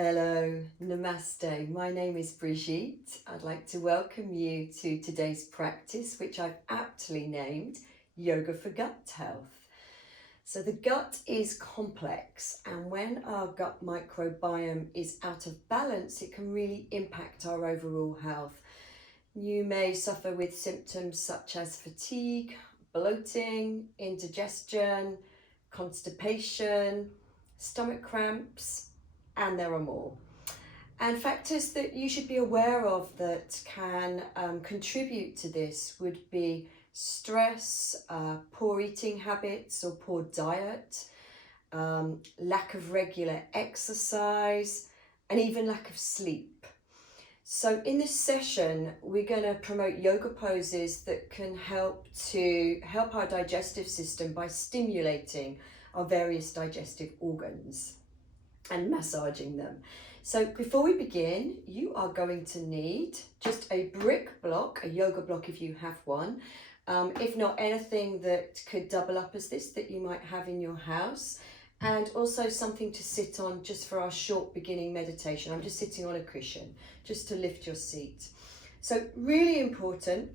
Hello, namaste. My name is Brigitte. I'd like to welcome you to today's practice, which I've aptly named Yoga for Gut Health. So the gut is complex, and when our gut microbiome is out of balance, it can really impact our overall health. You may suffer with symptoms such as fatigue, bloating, indigestion, constipation, stomach cramps, and there are more. And factors that you should be aware of that can contribute to this would be stress, poor eating habits or poor diet, lack of regular exercise, and even lack of sleep. So in this session, we're going to promote yoga poses that can help our digestive system by stimulating our various digestive organs and massaging them. So before we begin, you are going to need just a brick block, a yoga block if you have one. If not, anything that could double up as this that you might have in your house. And also something to sit on just for our short beginning meditation. I'm just sitting on a cushion just to lift your seat. So really important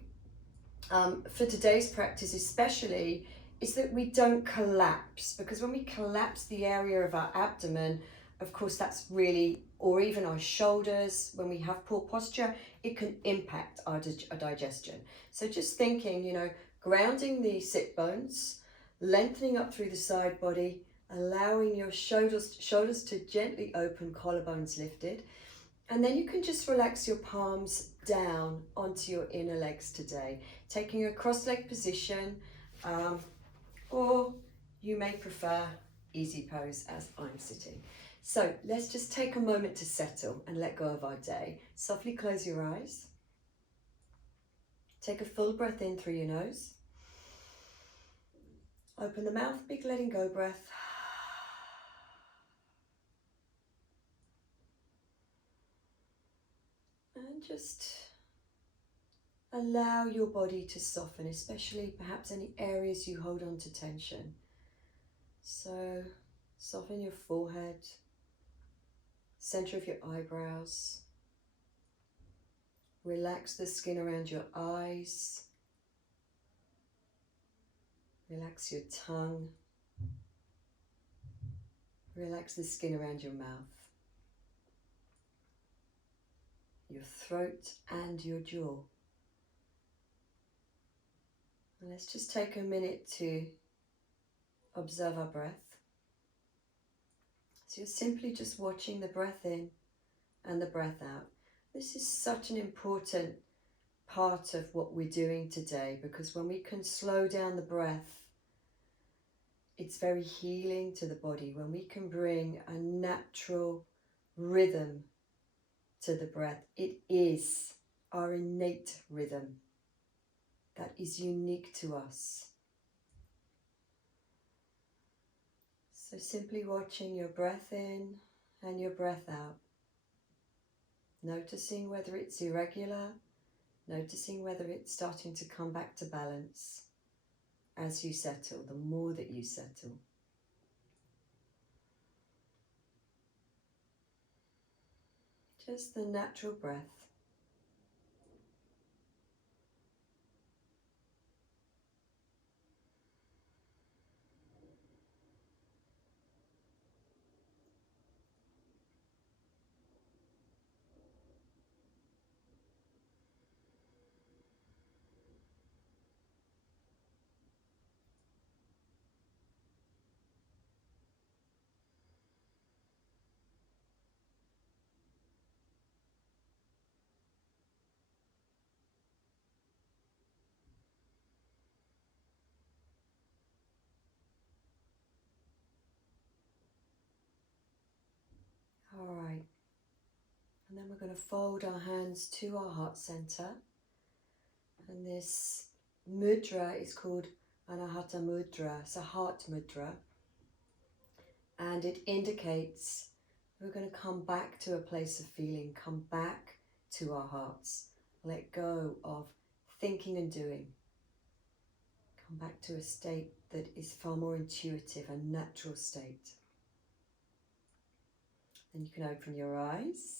for today's practice especially is that we don't collapse, because when we collapse the area of our abdomen, of course that's really, or even our shoulders, when we have poor posture, it can impact our digestion. So just thinking, grounding the sit bones, lengthening up through the side body, allowing your shoulders to gently open, collarbones lifted. And then you can just relax your palms down onto your inner legs today, taking a cross-leg position, or you may prefer easy pose as I'm sitting. So let's just take a moment to settle and let go of our day. Softly close your eyes. Take a full breath in through your nose. Open the mouth, big letting go breath. And just allow your body to soften, especially perhaps any areas you hold on to tension. So soften your forehead, center of your eyebrows. Relax the skin around your eyes. Relax your tongue. Relax the skin around your mouth, your throat and your jaw. And let's just take a minute to observe our breath. So you're simply just watching the breath in and the breath out. This is such an important part of what we're doing today, because when we can slow down the breath, it's very healing to the body. When we can bring a natural rhythm to the breath, it is our innate rhythm that is unique to us. So simply watching your breath in and your breath out. Noticing whether it's irregular, noticing whether it's starting to come back to balance as you settle, the more that you settle. Just the natural breath. All right, and then we're going to fold our hands to our heart center, and this mudra is called Anahata mudra. It's a heart mudra, and it indicates we're going to come back to a place of feeling, come back to our hearts, let go of thinking and doing, come back to a state that is far more intuitive, a natural state. Then you can open your eyes.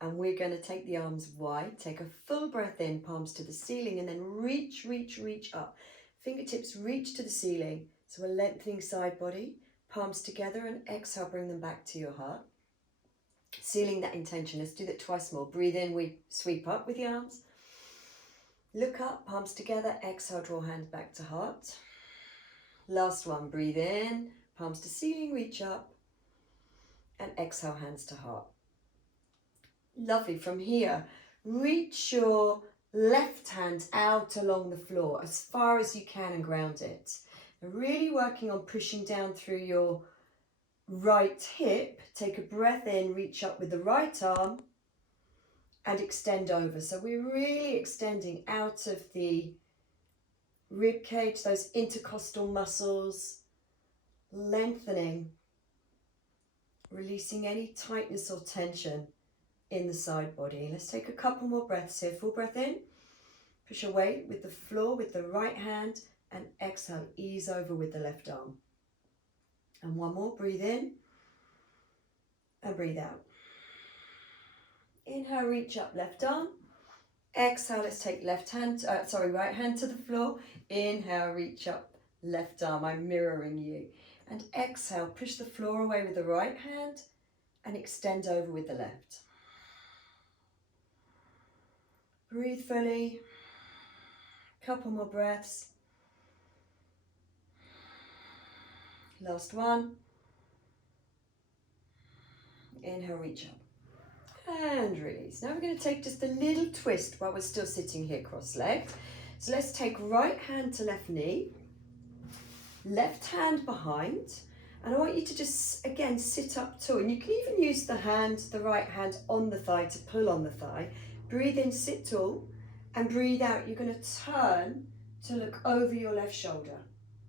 And we're going to take the arms wide, take a full breath in, palms to the ceiling, and then reach, reach, reach up. Fingertips reach to the ceiling. So we're lengthening side body, palms together, and exhale, bring them back to your heart. Sealing that intention. Let's do that twice more. Breathe in, we sweep up with the arms. Look up, palms together, exhale, draw hands back to heart. Last one, breathe in, palms to ceiling, reach up, and exhale, hands to heart. Lovely. From here, reach your left hand out along the floor as far as you can and ground it. And really working on pushing down through your right hip. Take a breath in, reach up with the right arm and extend over. So we're really extending out of the rib cage, those intercostal muscles, lengthening, releasing any tightness or tension in the side body. Let's take a couple more breaths here. Full breath in, push away with the floor with the right hand, and exhale, ease over with the left arm. And one more, breathe in and breathe out. Inhale, reach up, left arm. Exhale, let's take right hand to the floor. Inhale, reach up, left arm. I'm mirroring you. And exhale, push the floor away with the right hand and extend over with the left. Breathe fully. Couple more breaths. Last one. Inhale, reach up. And release. Now we're going to take just a little twist while we're still sitting here cross-legged. So let's take right hand to left knee, left hand behind, and I want you to just, again, sit up tall. And you can even use the right hand on the thigh to pull on the thigh. Breathe in, sit tall, and breathe out. You're going to turn to look over your left shoulder.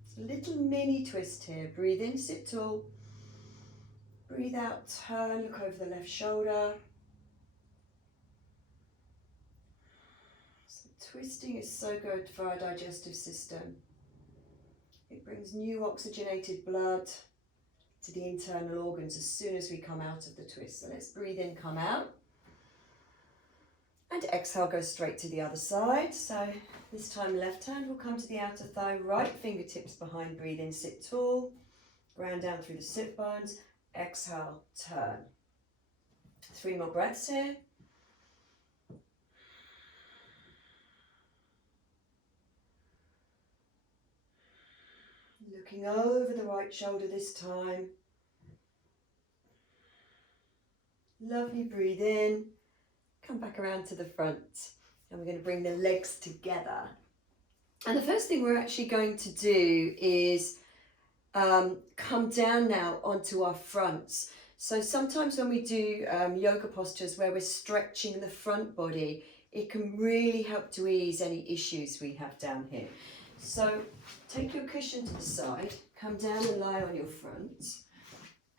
It's a little mini twist here. Breathe in, sit tall. Breathe out, turn, look over the left shoulder. So twisting is so good for our digestive system. It brings new oxygenated blood to the internal organs as soon as we come out of the twist. So let's breathe in, come out. And exhale, go straight to the other side. So this time left hand will come to the outer thigh, right fingertips behind, breathe in, sit tall. Ground down through the sit bones. Exhale, turn. 3 more breaths here. Looking over the right shoulder this time. Lovely, breathe in. Come back around to the front. And we're going to bring the legs together. And the first thing we're actually going to do is come down now onto our fronts. So sometimes when we do yoga postures where we're stretching the front body, it can really help to ease any issues we have down here. So take your cushion to the side, come down and lie on your front.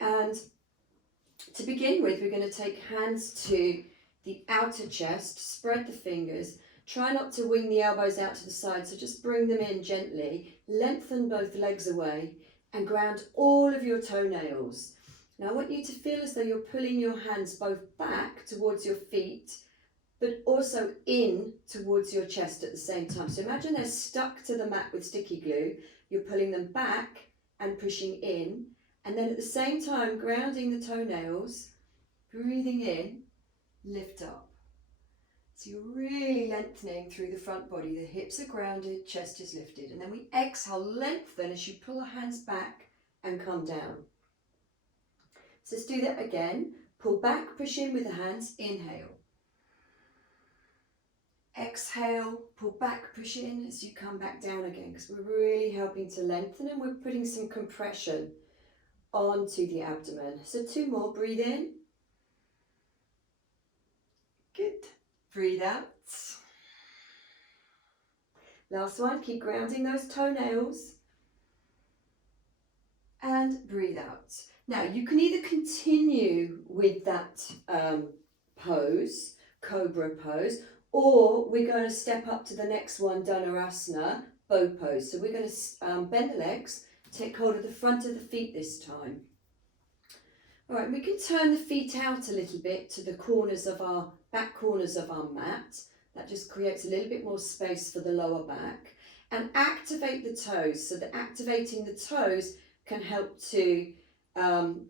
And to begin with, we're going to take hands to the outer chest, spread the fingers, try not to wing the elbows out to the side, so just bring them in gently, lengthen both legs away, and ground all of your toenails. Now I want you to feel as though you're pulling your hands both back towards your feet, but also in towards your chest at the same time. So imagine they're stuck to the mat with sticky glue. You're pulling them back and pushing in, and then at the same time grounding the toenails, breathing in, lift up. So you're really lengthening through the front body. The hips are grounded, chest is lifted. And then we exhale, lengthen as you pull the hands back and come down. So let's do that again. Pull back, push in with the hands, inhale. Exhale, pull back, push in as you come back down again, because we're really helping to lengthen and we're putting some compression onto the abdomen. So 2 more, breathe in. Good. Breathe out. Last one, keep grounding those toenails. And breathe out. Now you can either continue with that pose, cobra pose, or we're going to step up to the next one, Dhanurasana, bow pose. So we're going to bend the legs, take hold of the front of the feet this time. All right, we can turn the feet out a little bit to the corners of our back corners of our mat. That just creates a little bit more space for the lower back. And activate the toes, so that activating the toes can help to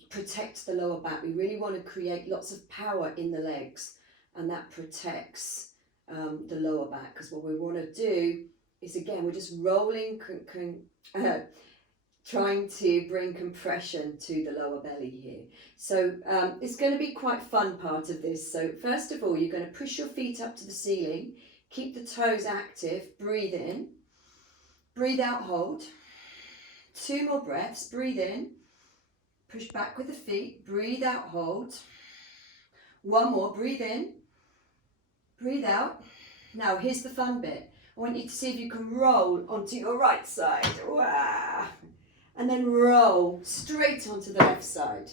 protect the lower back. We really want to create lots of power in the legs, and that protects the lower back, because what we want to do is, again, we're just rolling, trying to bring compression to the lower belly here. So it's going to be quite fun part of this. So first of all, you're going to push your feet up to the ceiling, keep the toes active, breathe in, breathe out, hold. 2 more breaths, breathe in, push back with the feet, breathe out, hold. 1 more, breathe in, breathe out. Now here's the fun bit. I want you to see if you can roll onto your right side. Wow. And then roll straight onto the left side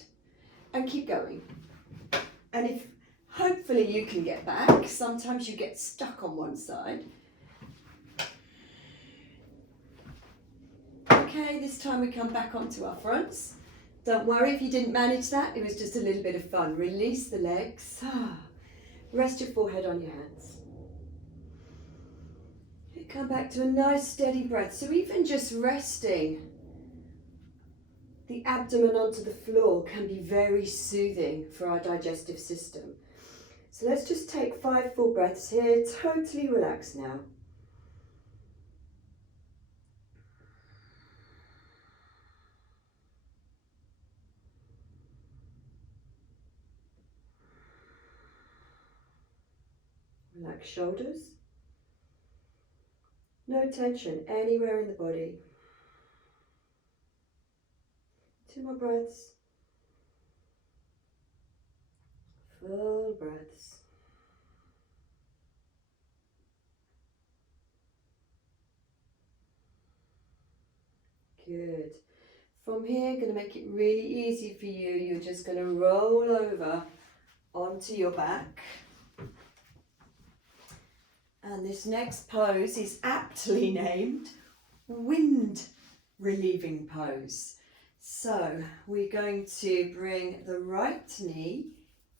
and keep going. And if hopefully you can get back, sometimes you get stuck on one side. Okay, this time we come back onto our fronts. Don't worry if you didn't manage that, it was just a little bit of fun. Release the legs. Rest your forehead on your hands. Come back to a nice steady breath. So even just resting the abdomen onto the floor can be very soothing for our digestive system. So let's just take 5 full breaths here, totally relax now. Relax shoulders. No tension anywhere in the body. 2 more breaths. Full breaths. Good. From here, going to make it really easy for you. You're just going to roll over onto your back. And this next pose is aptly named wind relieving pose. So we're going to bring the right knee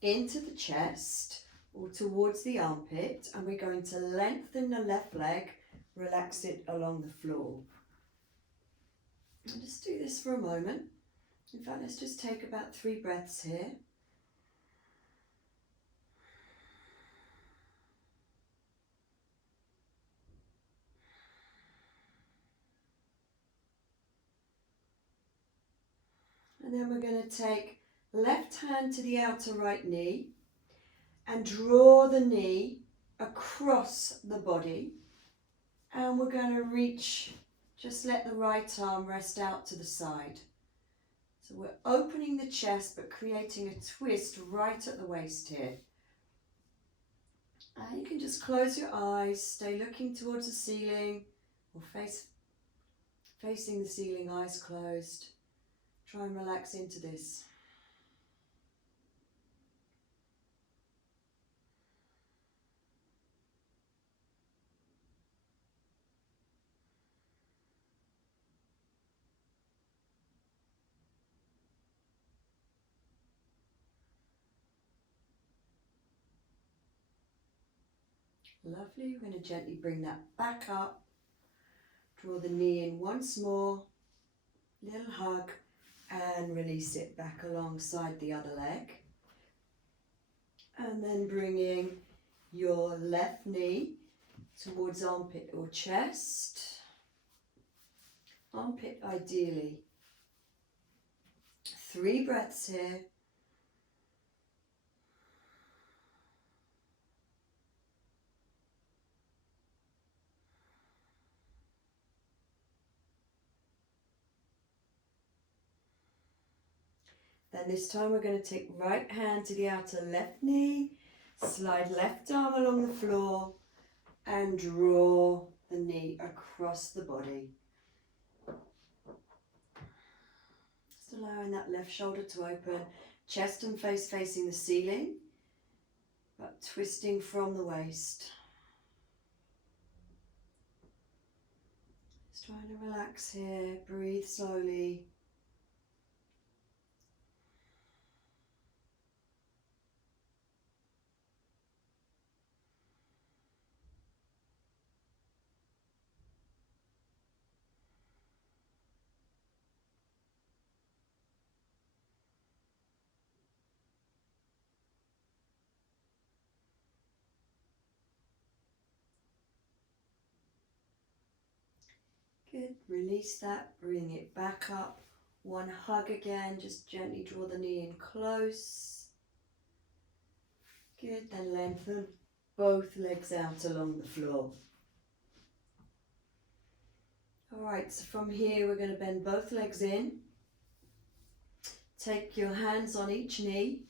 into the chest or towards the armpit, and we're going to lengthen the left leg, relax it along the floor. And just do this for a moment. In fact, let's just take about 3 breaths here. And then we're going to take left hand to the outer right knee and draw the knee across the body. And we're going to reach, just let the right arm rest out to the side. So we're opening the chest but creating a twist right at the waist here. And you can just close your eyes, stay looking towards the ceiling or facing the ceiling, eyes closed. Try and relax into this. Lovely. We're going to gently bring that back up. Draw the knee in once more. Little hug and release it back alongside the other leg. And then bringing your left knee towards armpit or chest. Armpit ideally. 3 breaths here. Then this time we're going to take right hand to the outer left knee, slide left arm along the floor and draw the knee across the body. Just allowing that left shoulder to open, chest and face facing the ceiling, but twisting from the waist. Just trying to relax here, breathe slowly. Good. Release that, bring it back up. One hug again, just gently draw the knee in close. Good, then lengthen both legs out along the floor. Alright, so from here we're going to bend both legs in. Take your hands on each knee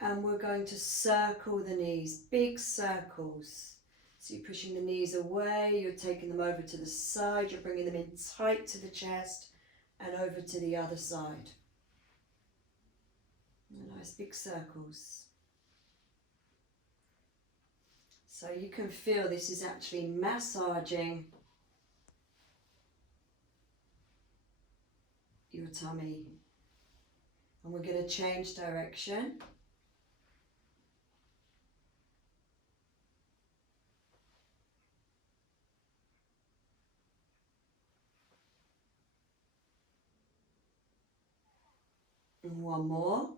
and we're going to circle the knees, big circles. So you're pushing the knees away, you're taking them over to the side, you're bringing them in tight to the chest and over to the other side. Nice big circles. So you can feel this is actually massaging your tummy. And we're going to change direction. And one more.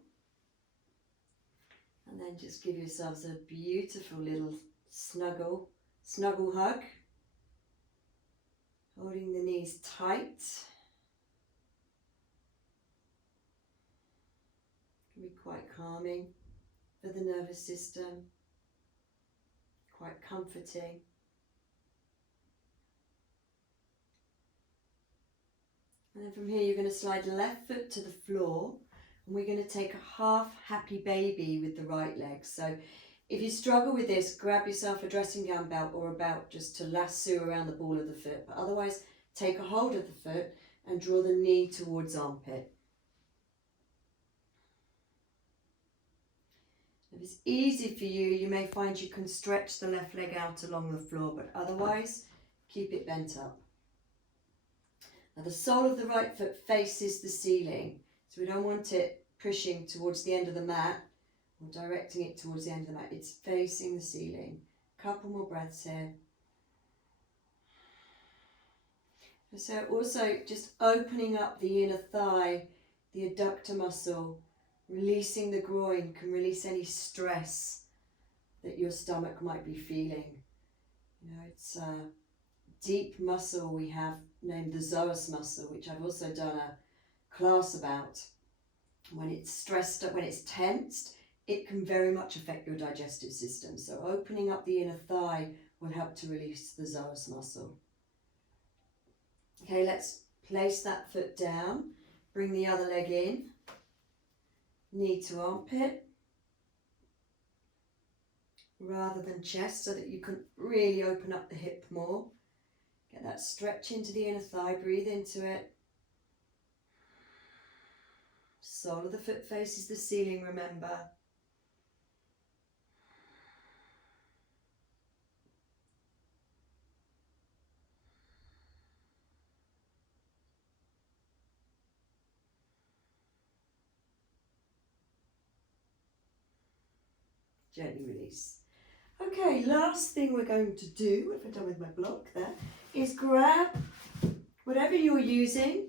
And then just give yourselves a beautiful little snuggle hug. Holding the knees tight. Can be quite calming for the nervous system, quite comforting. And then from here you're going to slide the left foot to the floor and we're going to take a half happy baby with the right leg. So if you struggle with this, grab yourself a dressing gown belt or a belt just to lasso around the ball of the foot, but otherwise take a hold of the foot and draw the knee towards armpit. If it's easy for you, you may find you can stretch the left leg out along the floor, but otherwise keep it bent up. Now the sole of the right foot faces the ceiling, so we don't want it pushing towards the end of the mat or directing it towards the end of the mat. It's facing the ceiling. Couple more breaths here. So also just opening up the inner thigh, the adductor muscle. Releasing the groin can release any stress that your stomach might be feeling. You know, it's a deep muscle we have named the psoas muscle, which I've also done a class about. When it's stressed up, when it's tensed, it can very much affect your digestive system. So opening up the inner thigh will help to release the psoas muscle. Okay, let's place that foot down, bring the other leg in. Knee to armpit rather than chest so that you can really open up the hip more. Get that stretch into the inner thigh, breathe into it. Sole of the foot faces the ceiling, remember. Gently release. Okay, last thing we're going to do, if I'm done with my block there, is grab whatever you're using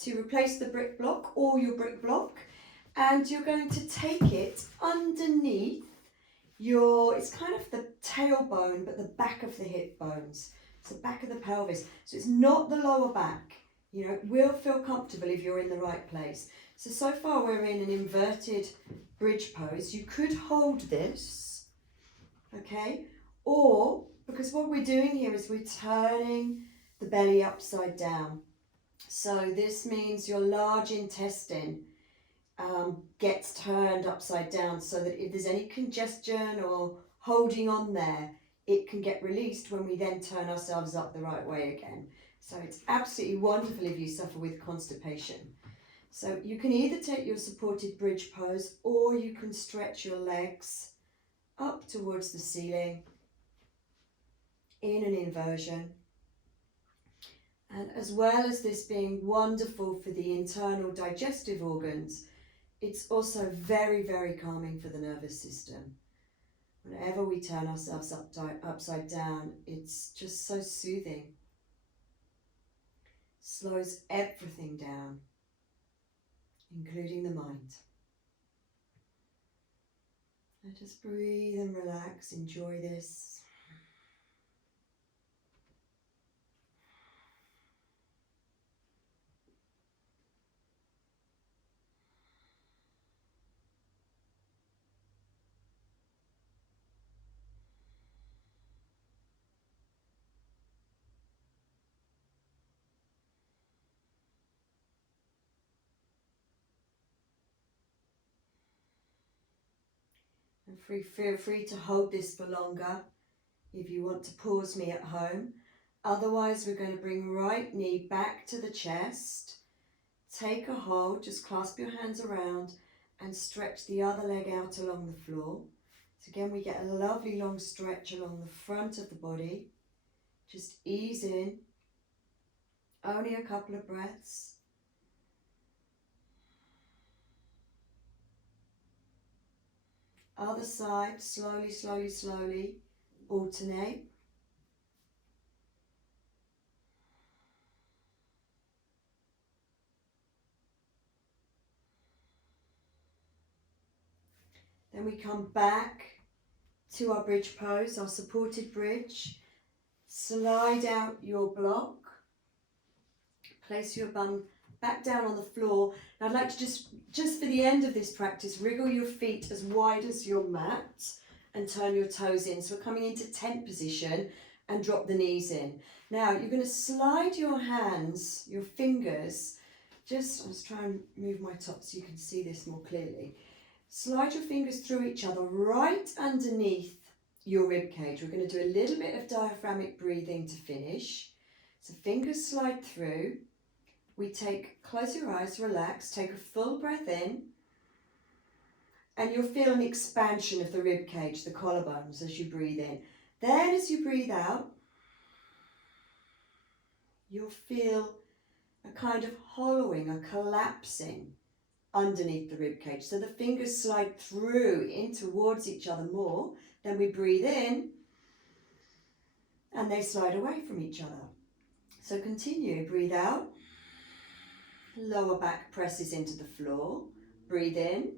to replace the brick block or your brick block, and you're going to take it underneath your, it's kind of the tailbone, but the back of the hip bones. It's the back of the pelvis. So it's not the lower back. You know, it will feel comfortable if you're in the right place. So far we're in an inverted bridge pose. You could hold this, okay? Or, because what we're doing here is we're turning the belly upside down. So this means your large intestine gets turned upside down so that if there's any congestion or holding on there, it can get released when we then turn ourselves up the right way again. So it's absolutely wonderful if you suffer with constipation. So you can either take your supported bridge pose or you can stretch your legs up towards the ceiling in an inversion. And as well as this being wonderful for the internal digestive organs, it's also very, very calming for the nervous system. Whenever we turn ourselves upside down, it's just so soothing. Slows everything down, including the mind. And just breathe and relax, enjoy this. And feel free to hold this for longer if you want to pause me at home. Otherwise, we're going to bring right knee back to the chest. Take a hold, just clasp your hands around and stretch the other leg out along the floor. So again, we get a lovely long stretch along the front of the body. Just ease in. Only a couple of breaths. Other side, slowly, slowly, slowly. Alternate. Then we come back to our bridge pose, our supported bridge. Slide out your block. Place your bum back down on the floor. Now I'd like to just for the end of this practice, wriggle your feet as wide as your mat and turn your toes in. So we're coming into tent position and drop the knees in. Now you're going to slide your hands, your fingers, let's try and move my top so you can see this more clearly. Slide your fingers through each other right underneath your rib cage. We're going to do a little bit of diaphragmatic breathing to finish. So fingers slide through. We close your eyes, relax, take a full breath in. And you'll feel an expansion of the rib cage, the collarbones as you breathe in. Then as you breathe out, you'll feel a kind of hollowing, a collapsing underneath the rib cage. So the fingers slide through in towards each other more. Then we breathe in and they slide away from each other. So continue, breathe out. Lower back presses into the floor. Breathe in.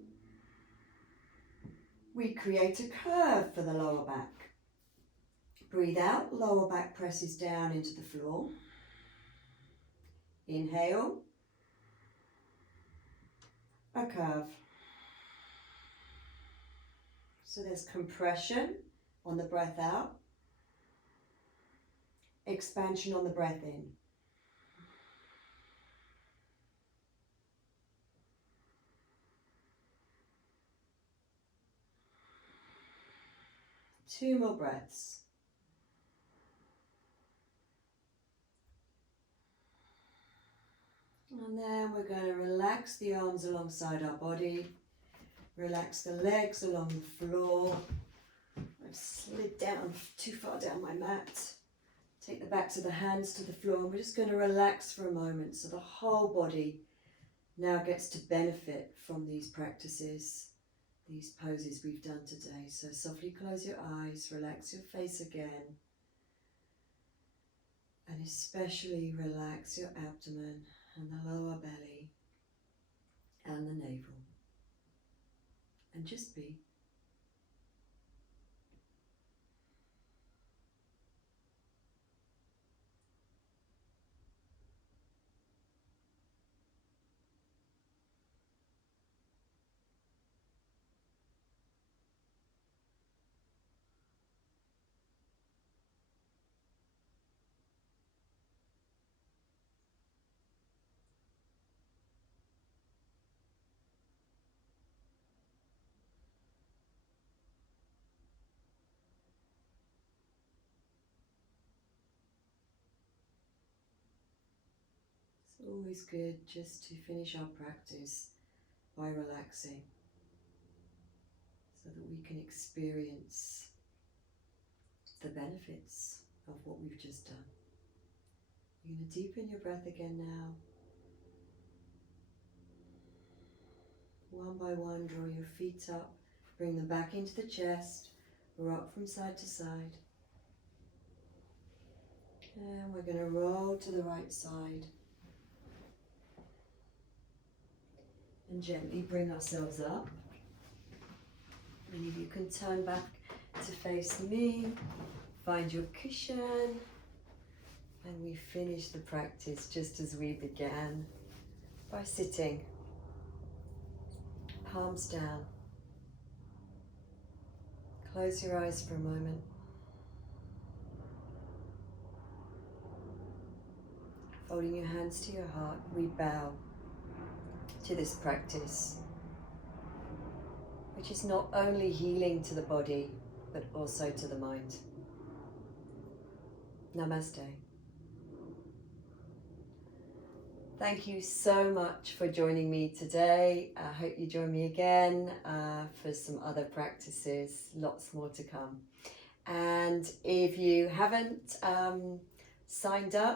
We create a curve for the lower back. Breathe out, lower back presses down into the floor. Inhale. A curve. So there's compression on the breath out, expansion on the breath in. Two more breaths. And then we're going to relax the arms alongside our body. Relax the legs along the floor. I've slid down too far down my mat. Take the backs of the hands to the floor and we're just going to relax for a moment so the whole body now gets to benefit from these practices, these poses we've done today. So softly close your eyes, relax your face again, and especially relax your abdomen and the lower belly and the navel. And just be. It's always good just to finish our practice by relaxing so that we can experience the benefits of what we've just done. You're going to deepen your breath again now. One by one, draw your feet up, bring them back into the chest, rock from side to side. And we're going to roll to the right side. And gently bring ourselves up. And if you can turn back to face me, find your cushion, and we finish the practice just as we began by sitting, palms down. Close your eyes for a moment. Folding your hands to your heart, we bow to this practice which is not only healing to the body, but also to the mind. Namaste. Thank you so much for joining me today. I hope you join me again for some other practices, lots more to come. And if you haven't signed up